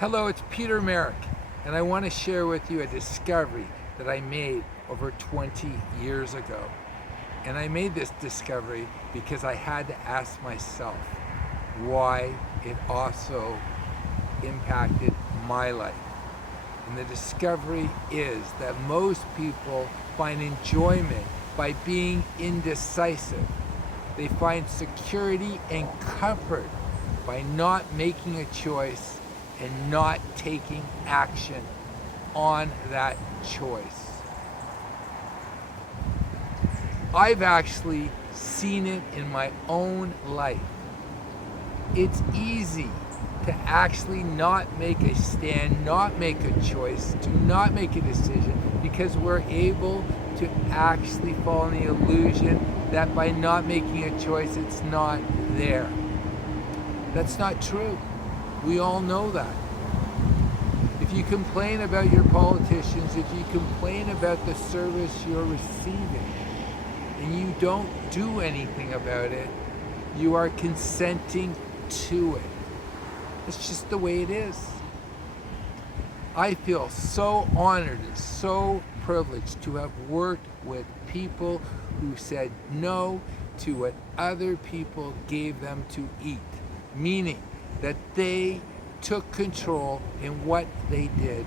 Hello, it's Peter Merrick, and I want to share with you a discovery that I made over 20 years ago. And I made this discovery because I had to ask myself why it also impacted my life. And the discovery is that most people find enjoyment by being indecisive. They find security and comfort by not making a choice and not taking action on that choice. I've actually seen it in my own life. It's easy to actually not make a stand, not make a choice, to not make a decision, because we're able to actually fall in the illusion that by not making a choice, it's not there. That's not true. We all know that. If you complain about your politicians, if you complain about the service you're receiving, and you don't do anything about it, you are consenting to it. It's just the way it is. I feel so honored and so privileged to have worked with people who said no to what other people gave them to eat, meaning that they took control in what they did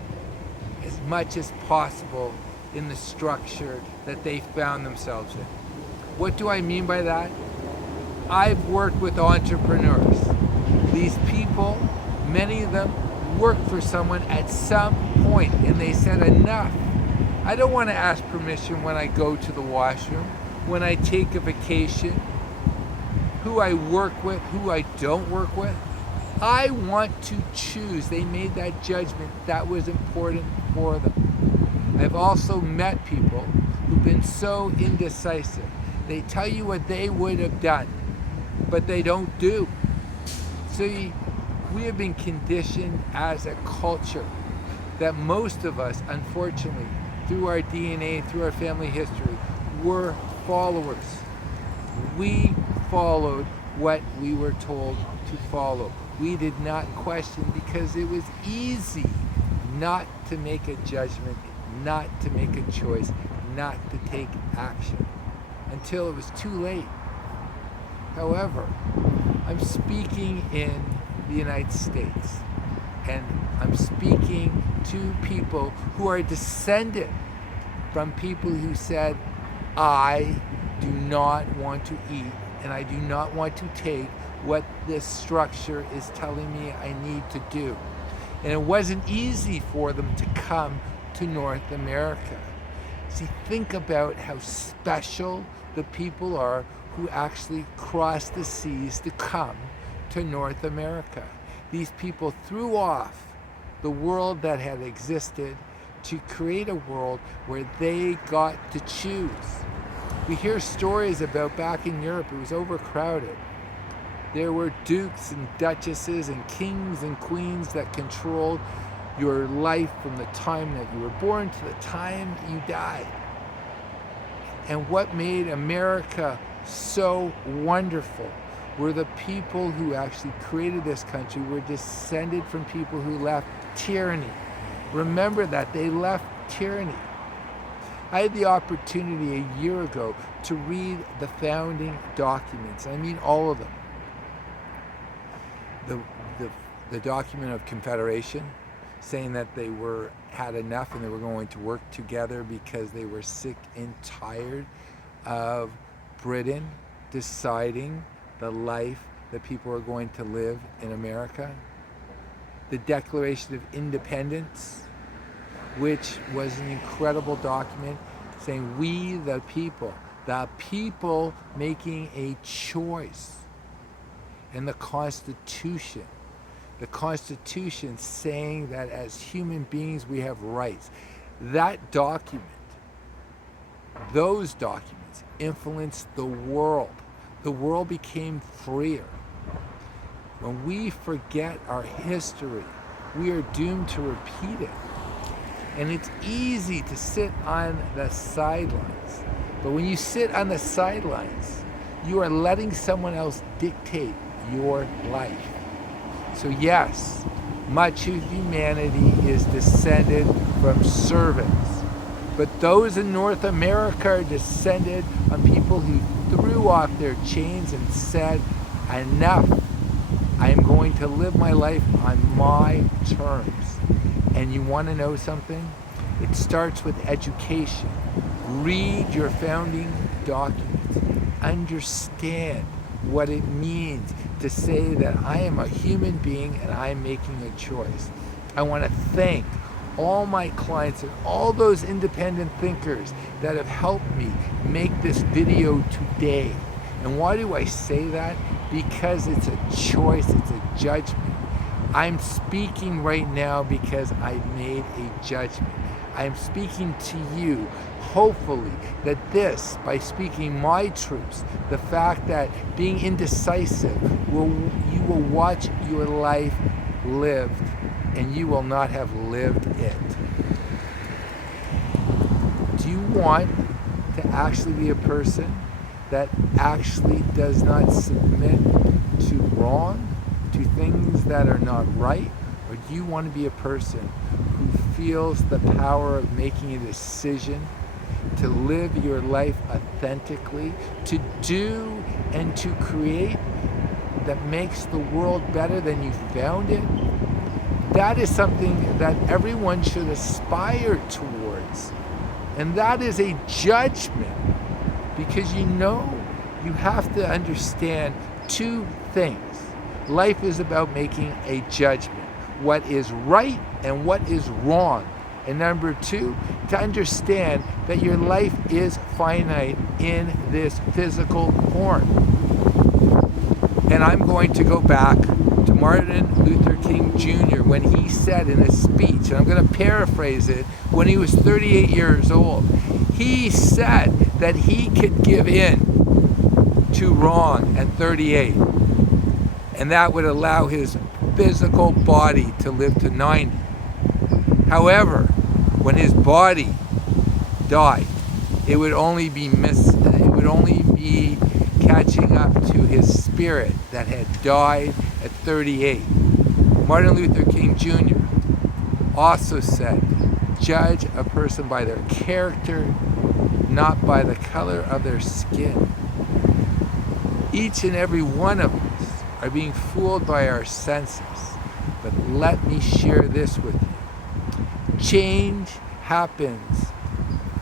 as much as possible in the structure that they found themselves in. What do I mean by that? I've worked with entrepreneurs. These people, many of them, worked for someone at some point and they said enough. I don't want to ask permission when I go to the washroom, when I take a vacation, who I work with, who I don't work with. I want to choose. They made that judgment that was important for them. I've also met people who've been so indecisive. They tell you what they would have done, but they don't do. See, we have been conditioned as a culture that most of us, unfortunately, through our DNA, through our family history, were followers. We followed what we were told to follow. We did not question because it was easy not to make a judgment, not to make a choice, not to take action until it was too late. However, I'm speaking in the United States, and I'm speaking to people who are descended from people who said, I do not want to eat and I do not want to take what this structure is telling me I need to do. And it wasn't easy for them to come to North America. See, think about how special the people are who actually cross the seas to come to North America. These people threw off the world that had existed to create a world where they got to choose. We hear stories about back in Europe, it was overcrowded. There were dukes and duchesses and kings and queens that controlled your life from the time that you were born to the time you died. And what made America so wonderful were the people who actually created this country were descended from people who left tyranny. Remember that, they left tyranny. I had the opportunity a year ago to read the founding documents. I mean all of them. The document of Confederation, saying that they had enough and they were going to work together because they were sick and tired of Britain deciding the life that people are going to live in America. The Declaration of Independence, which was an incredible document saying we the people making a choice. And the Constitution saying that as human beings we have rights. That document, those documents influenced the world. The world became freer. When we forget our history, we are doomed to repeat it. And it's easy to sit on the sidelines. But when you sit on the sidelines, you are letting someone else dictate your life. So yes, Much of humanity is descended from servants. But those in North America are descended on people who threw off their chains and said, enough. I am going to live my life on my terms. And you want to know something? It starts with education. Read your founding documents. Understand what it means to say that I am a human being and I'm making a choice. I want to thank all my clients and all those independent thinkers that have helped me make this video today. And why do I say that? Because it's a choice, it's a judgment. I'm speaking right now because I've made a judgment. I'm speaking to you, hopefully, that this, by speaking my truths, the fact that being indecisive, you will watch your life lived, and you will not have lived it. Do you want to actually be a person that actually does not submit to wrong, to things that are not right? Or do you want to be a person who feels the power of making a decision to live your life authentically, to do and to create that makes the world better than you found it? That is something that everyone should aspire towards. And that is a judgment, because you have to understand two things. Life is about making a judgment. What is right and what is wrong. And number two, to understand that your life is finite in this physical form. And I'm going to go back to Martin Luther King Jr. when he said in a speech, and I'm going to paraphrase it, when he was 38 years old, he said that he could give in to wrong at 38. And that would allow his physical body to live to 90. However, when his body died, it would only be catching up to his spirit that had died at 38. Martin Luther King Jr. also said, judge a person by their character, not by the color of their skin. Each and every one of us are being fooled by our senses. But let me share this with you. Change happens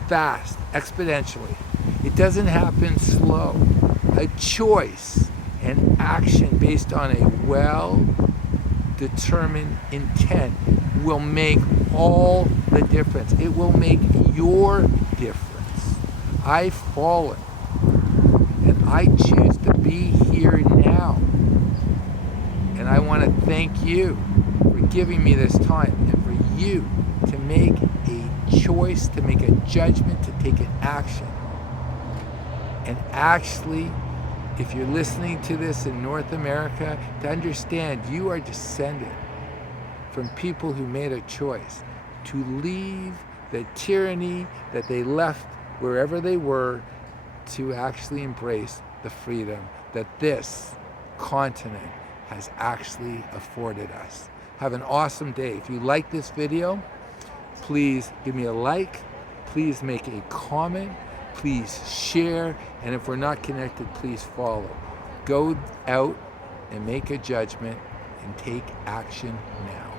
fast, exponentially. It doesn't happen slow. A choice and action based on a well-determined intent will make all the difference. It will make your difference. I've fallen, and I choose to be here now. And I want to thank you for giving me this time, and for you to make a choice, to make a judgment, to take an action. And actually, if you're listening to this in North America, to understand you are descended from people who made a choice to leave the tyranny that they left wherever they were, to actually embrace the freedom that this continent has actually afforded us. Have an awesome day. If you like this video, please give me a like, please make a comment, please share, and if we're not connected, please follow. Go out and make a judgment and take action now.